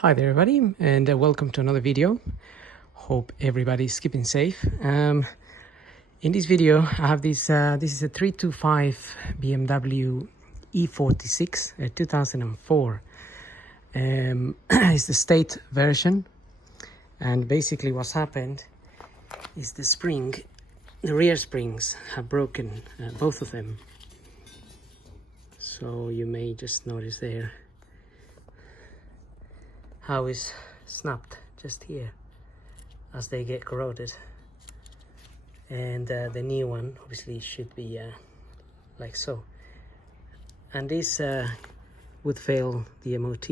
Hi there everybody, and welcome to another video. Hope everybody's keeping safe. In this video I have this is a 325 BMW e46 2004. It's the state version, and basically what's happened is the rear springs have broken, both of them. So you may just notice there how it's snapped just here as they get corroded, and the new one obviously should be like so, and this would fail the MOT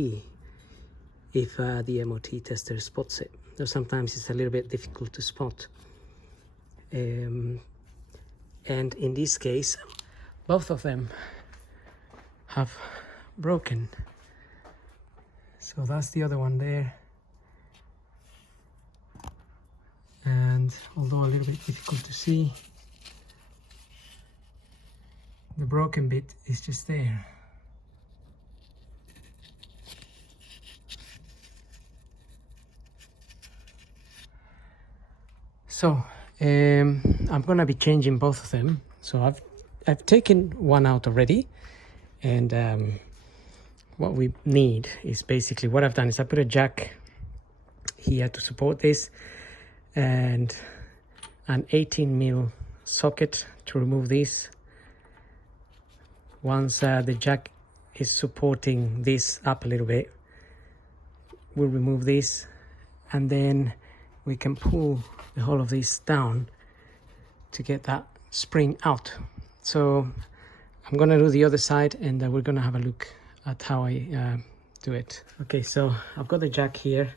if the MOT tester spots it. Though sometimes it's a little bit difficult to spot, and in this case both of them have broken. So that's the other one there, and although a little bit difficult to see, the broken bit is just there. So I'm gonna be changing both of them. So I've taken one out already, and what we need is basically what I've done is I put a jack here to support this and an 18mm socket to remove this. Once the jack is supporting this up a little bit, we'll remove this, and then we can pull the whole of this down to get that spring out. So I'm gonna do the other side, and we're gonna have a look at how I do it. Okay, so I've got the jack here.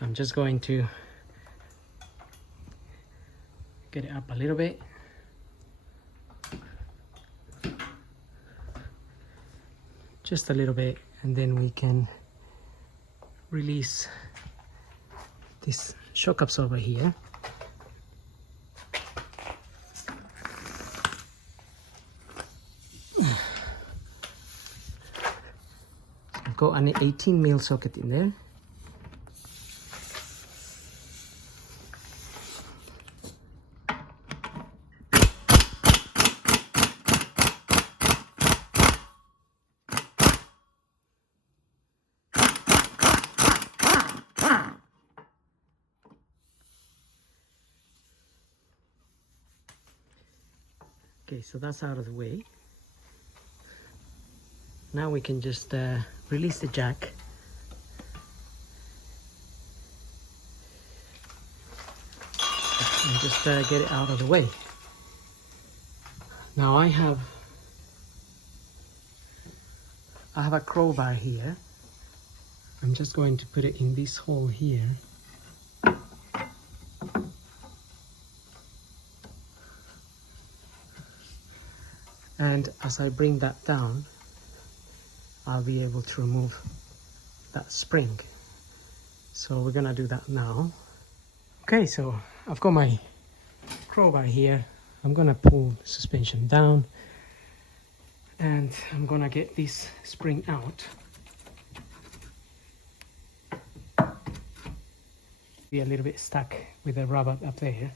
I'm just going to get it up a little bit. Just a little bit, and then we can release this shock absorber here. Got an 18mm socket in there. Okay, so that's out of the way. Now we can just release the jack and just get it out of the way. Now I have a crowbar here. I'm just going to put it in this hole here. And as I bring that down, I'll be able to remove that spring. So we're gonna do that now. Okay, so I've got my crowbar here. I'm gonna pull the suspension down, and I'm gonna get this spring out. Be a little bit stuck with the rubber up there.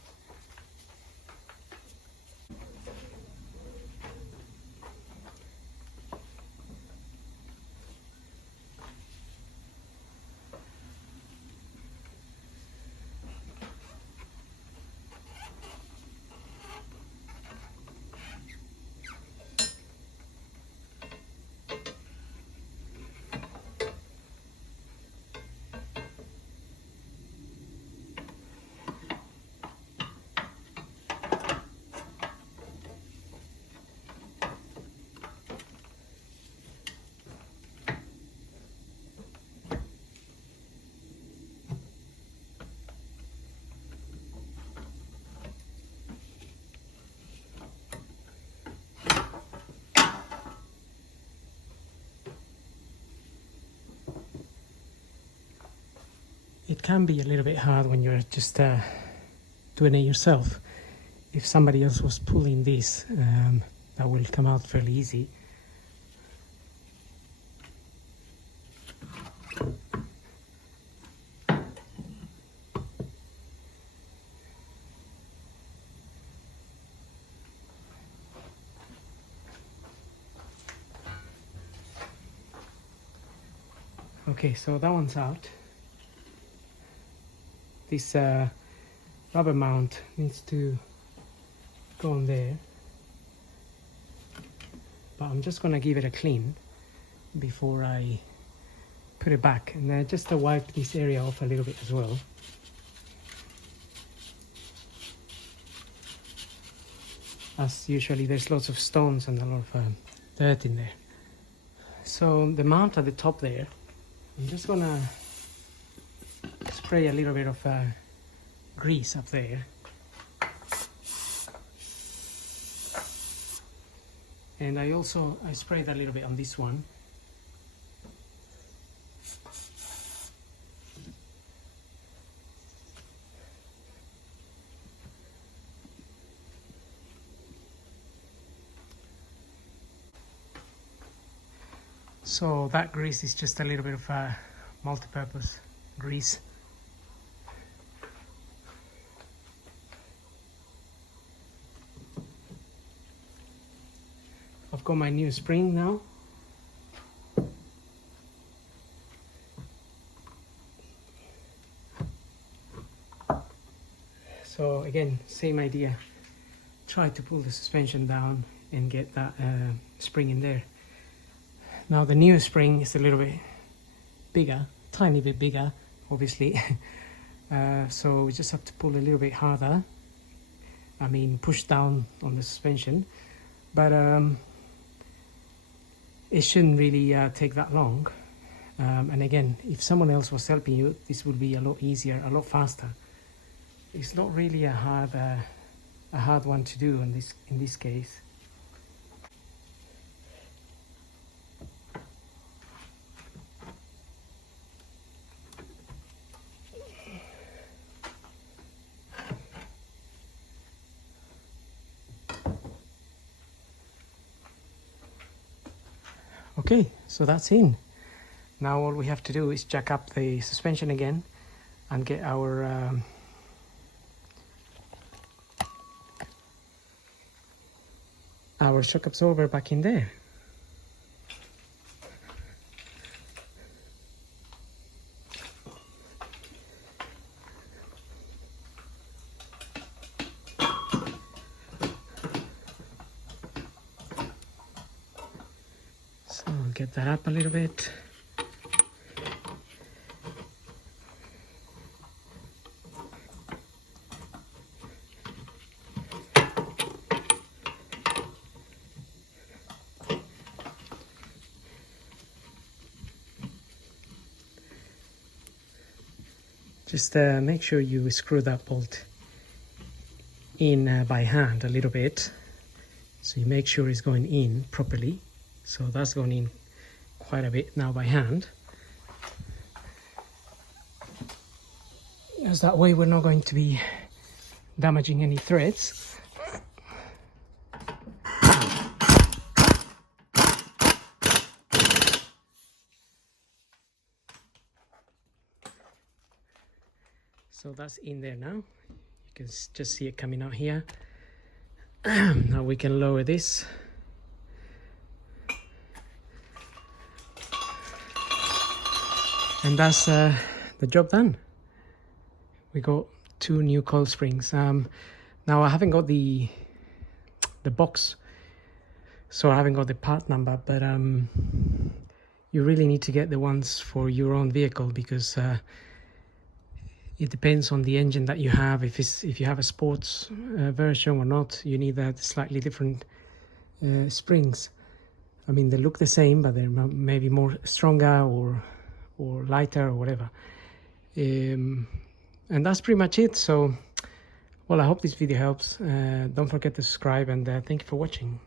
It can be a little bit hard when you're just doing it yourself. If somebody else was pulling this, that will come out fairly easy. Okay, so that one's out. This rubber mount needs to go on there, but I'm just gonna give it a clean before I put it back, and then just to wipe this area off a little bit as well. As usually there's lots of stones and a lot of dirt in there. So the mount at the top there, I'm just gonna spray a little bit of grease up there. And I sprayed a little bit on this one. So that grease is just a little bit of multi-purpose grease. I've got my new spring now. So again, same idea. Try to pull the suspension down and get that spring in there. Now the new spring is a little bit bigger, tiny bit bigger, obviously. So we just have to pull a little bit harder. I mean, push down on the suspension. But it shouldn't really take that long. And again, if someone else was helping you, this would be a lot easier, a lot faster. It's not really a hard one to do in this case. Okay, so that's in. Now all we have to do is jack up the suspension again and get our shock absorber back in there. So get that up a little bit. Just make sure you screw that bolt in by hand a little bit, so you make sure it's going in properly. So that's going in quite a bit now by hand, as that way we're not going to be damaging any threads. So that's in there now. You can just see it coming out here. Now we can lower this. And that's the job done. We got 2 new coil springs. Now I haven't got the box, so I haven't got the part number, but you really need to get the ones for your own vehicle, because it depends on the engine that you have. If you have a sports version or not, you need slightly different springs. I mean, they look the same, but they're maybe more stronger or lighter or whatever. And that's pretty much it. So, well, I hope this video helps. Don't forget to subscribe, and thank you for watching.